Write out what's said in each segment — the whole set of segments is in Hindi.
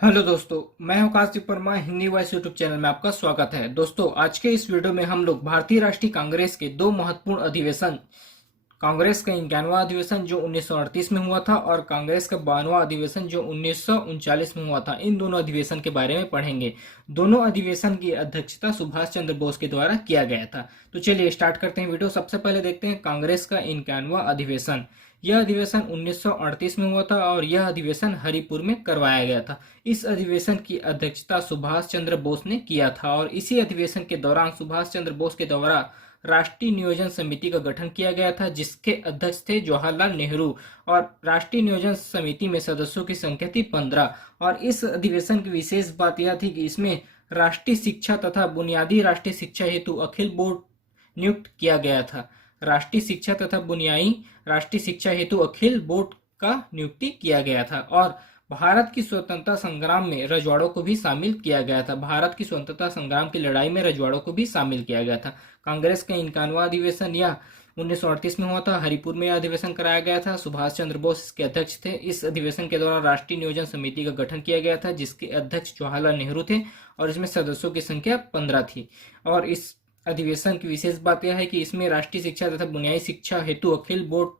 हेलो दोस्तों, मैं हूं Kashif Verma. Hindi voice YouTube channel में आपका स्वागत है। दोस्तों, आज के इस वीडियो में हम लोग भारतीय राष्ट्रीय कांग्रेस के दो महत्वपूर्ण अधिवेशन, कांग्रेस का 51वां अधिवेशन जो 1938 में हुआ था और कांग्रेस का 52वां अधिवेशन जो 1939 में हुआ था, इन दोनों अधिवेशन के बारे में पढ़ेंगे। दोनों अधिवेशन की अध्यक्षता सुभाष चंद्र बोस के द्वारा किया गया था। तो चलिए स्टार्ट करते हैं वीडियो। सबसे पहले देखते हैं कांग्रेस का 51वां अधिवेशन। यह अधिवेशन 1938 में हुआ था और यह अधिवेशन हरिपुर में करवाया गया था। इस अधिवेशन की अध्यक्षता सुभाष चंद्र बोस ने किया था और इसी अधिवेशन के दौरान सुभाष चंद्र बोस के द्वारा राष्ट्रीय नियोजन समिति का गठन किया गया था, जिसके अध्यक्ष थे जवाहरलाल नेहरू। और राष्ट्रीय नियोजन समिति में सदस्यों की संख्या थी 15। और इस अधिवेशन की विशेष बात यह थी कि इसमें राष्ट्रीय शिक्षा तथा बुनियादी राष्ट्रीय शिक्षा हेतु अखिल बोर्ड नियुक्त किया गया था। राष्ट्रीय शिक्षा तथा बुनियादी राष्ट्रीय शिक्षा हेतु अखिल बोर्ड का नियुक्ति किया गया था। और भारत की स्वतंत्रता संग्राम में रजवाड़ों को भी शामिल किया गया था। भारत की स्वतंत्रता संग्राम की लड़ाई में रजवाड़ों को भी शामिल किया गया था। कांग्रेस का 51वां अधिवेशन यह 1938 में हुआ था। हरिपुर में यह अधिवेशन कराया गया था। सुभाष चंद्र बोस इसके अध्यक्ष थे। इस अधिवेशन के दौरान राष्ट्रीय नियोजन समिति का गठन किया गया था, जिसके अध्यक्ष जवाहरलाल नेहरू थे और इसमें सदस्यों की संख्या 15 थी। और इस अधिवेशन की विशेष बात यह है कि इसमें राष्ट्रीय शिक्षा तथा बुनियादी शिक्षा हेतु अखिल बोर्ड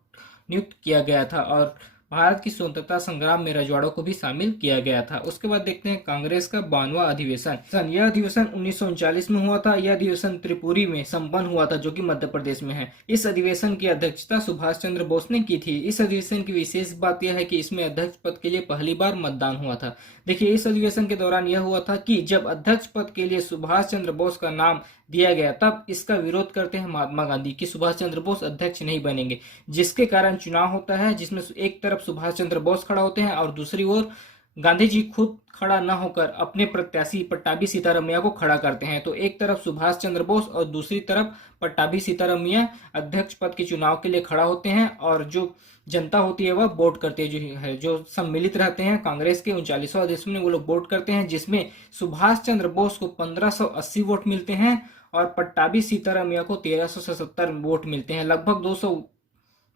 नियुक्त किया गया था और भारत की स्वतंत्रता संग्राम में रजवाड़ों को भी शामिल किया गया था। उसके बाद देखते हैं कांग्रेस का 52वां अधिवेशन। यह अधिवेशन 1939 में हुआ था। यह अधिवेशन त्रिपुरी में संपन्न हुआ था, जो कि मध्य प्रदेश में है। इस अधिवेशन की अध्यक्षता सुभाष चंद्र बोस ने की थी। इस अधिवेशन की विशेष बात यह है कि इसमें अध्यक्ष पद के लिए पहली बार मतदान हुआ था। देखिए, इस अधिवेशन के दौरान यह हुआ था कि जब अध्यक्ष पद के लिए सुभाष चंद्र बोस का नाम दिया गया, तब इसका विरोध करते हैं महात्मा गांधी कि सुभाष चंद्र बोस अध्यक्ष नहीं बनेंगे, जिसके कारण चुनाव होता है, जिसमें एक तरफ सुभाष चंद्र बोस खड़ा होते हैं और दूसरी ओर गांधी जी खुद खड़ा न होकर अपने प्रत्याशी पट्टाभी सीतारामैया को खड़ा करते हैं। तो एक तरफ सुभाष चंद्र बोस और दूसरी तरफ पट्टाभी सीतारामैया अध्यक्ष पद के चुनाव के लिए खड़ा होते हैं और जो जनता होती है वह वोट करती है। जो सम्मिलित रहते हैं कांग्रेस के 39वां अधिवेशन में, वो लोग वोट करते हैं, जिसमें सुभाष चंद्र बोस को 1580 वोट मिलते हैं और पट्टाभी सीतारामैया को 1377 वोट मिलते हैं। लगभग 200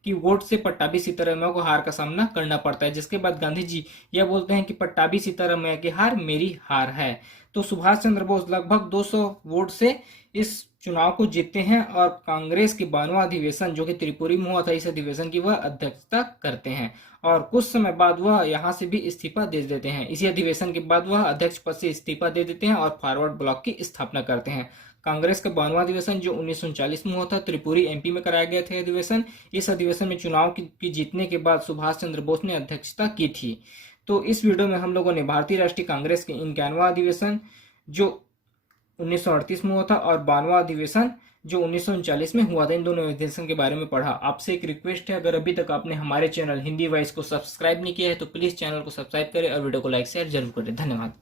की वोट से पट्टाभी सीतारामैया को हार का सामना करना पड़ता है, जिसके बाद गांधी जी यह बोलते हैं कि पट्टाभी सीतारामैया की हार मेरी हार है। तो सुभाष चंद्र बोस लगभग 200 वोट से इस चुनाव को जीतते हैं और कांग्रेस के 52वां अधिवेशन, जो कि त्रिपुरी में हुआ था, इस अधिवेशन की वह अध्यक्षता करते हैं और कुछ समय बाद वह यहां से भी इस्तीफा दे देते हैं। इसी अधिवेशन के बाद वह अध्यक्ष पद से इस्तीफा दे देते हैं और फॉरवर्ड ब्लॉक की स्थापना करते हैं। कांग्रेस का 52वां अधिवेशन जो 1939 में हुआ था, त्रिपुरी एमपी में कराया गया था अधिवेशन। इस अधिवेशन में चुनाव की जीतने के बाद सुभाष चंद्र बोस ने अध्यक्षता की थी। तो इस वीडियो में हम लोगों ने भारतीय राष्ट्रीय कांग्रेस के 51वां अधिवेशन जो 1938 में हुआ था और 52वां अधिवेशन जो 1939 में हुआ था, इन दोनों अधिवेशन के बारे में पढ़ा। आपसे एक रिक्वेस्ट है, अगर अभी तक आपने हमारे चैनल हिंदी वॉइस को सब्सक्राइब नहीं किया है तो प्लीज चैनल को सब्सक्राइब करें और वीडियो को लाइक शेयर जरूर करें। धन्यवाद।